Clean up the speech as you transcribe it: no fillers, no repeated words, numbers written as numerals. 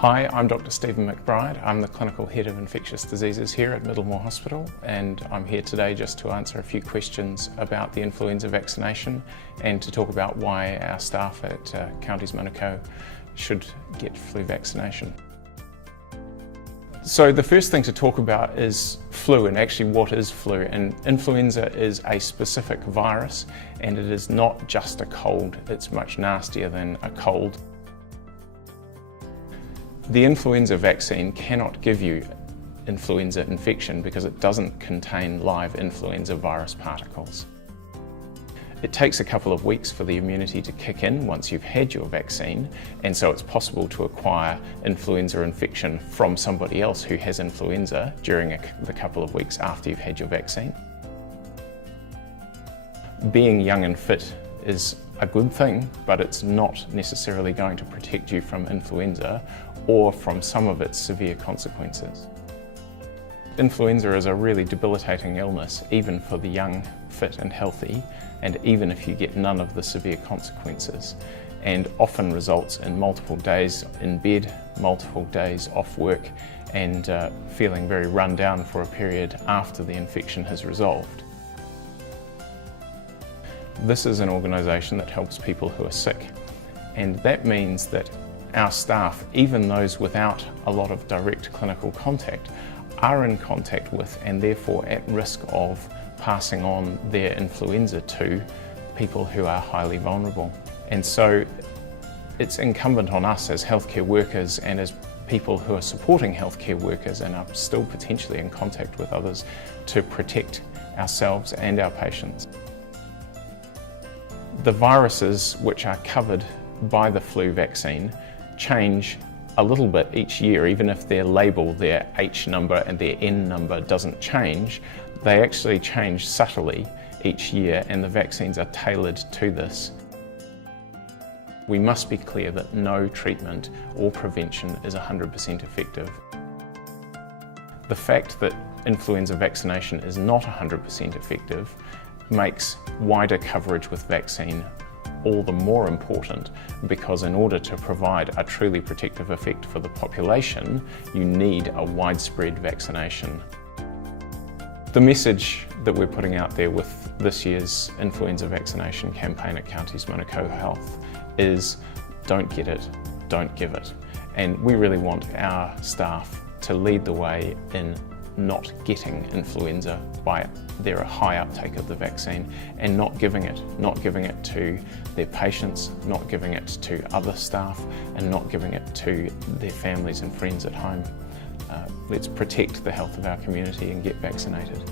Hi, I'm Dr. Stephen McBride. I'm the Clinical Head of Infectious Diseases here at Middlemore Hospital, and I'm here today just to answer a few questions about the influenza vaccination and to talk about why our staff at Counties Manukau should get flu vaccination. So the first thing to talk about is flu, and actually what is flu. And influenza is a specific virus, and it is not just a cold. It's much nastier than a cold. The influenza vaccine cannot give you influenza infection because it doesn't contain live influenza virus particles. It takes a couple of weeks for the immunity to kick in once you've had your vaccine, and so it's possible to acquire influenza infection from somebody else who has influenza during the couple of weeks after you've had your vaccine. Being young and fit is a good thing, but it's not necessarily going to protect you from influenza or from some of its severe consequences. Influenza is a really debilitating illness, even for the young, fit and healthy, and even if you get none of the severe consequences, and often results in multiple days in bed, multiple days off work, and feeling very run down for a period after the infection has resolved. This is an organisation that helps people who are sick, and that means that our staff, even those without a lot of direct clinical contact, are in contact with and therefore at risk of passing on their influenza to people who are highly vulnerable. And so it's incumbent on us as healthcare workers and as people who are supporting healthcare workers and are still potentially in contact with others to protect ourselves and our patients. The viruses which are covered by the flu vaccine change a little bit each year. Even if their label, their H number and their N number doesn't change, they actually change subtly each year, and the vaccines are tailored to this. We must be clear that no treatment or prevention is 100% effective. The fact that influenza vaccination is not 100% effective makes wider coverage with vaccine all the more important, because in order to provide a truly protective effect for the population, you need a widespread vaccination. The message that we're putting out there with this year's influenza vaccination campaign at Counties Manukau Health is don't get it, don't give it. And we really want our staff to lead the way in not getting influenza by their high uptake of the vaccine and not giving it to their patients, not giving it to other staff, and not giving it to their families and friends at home. Let's protect the health of our community and get vaccinated.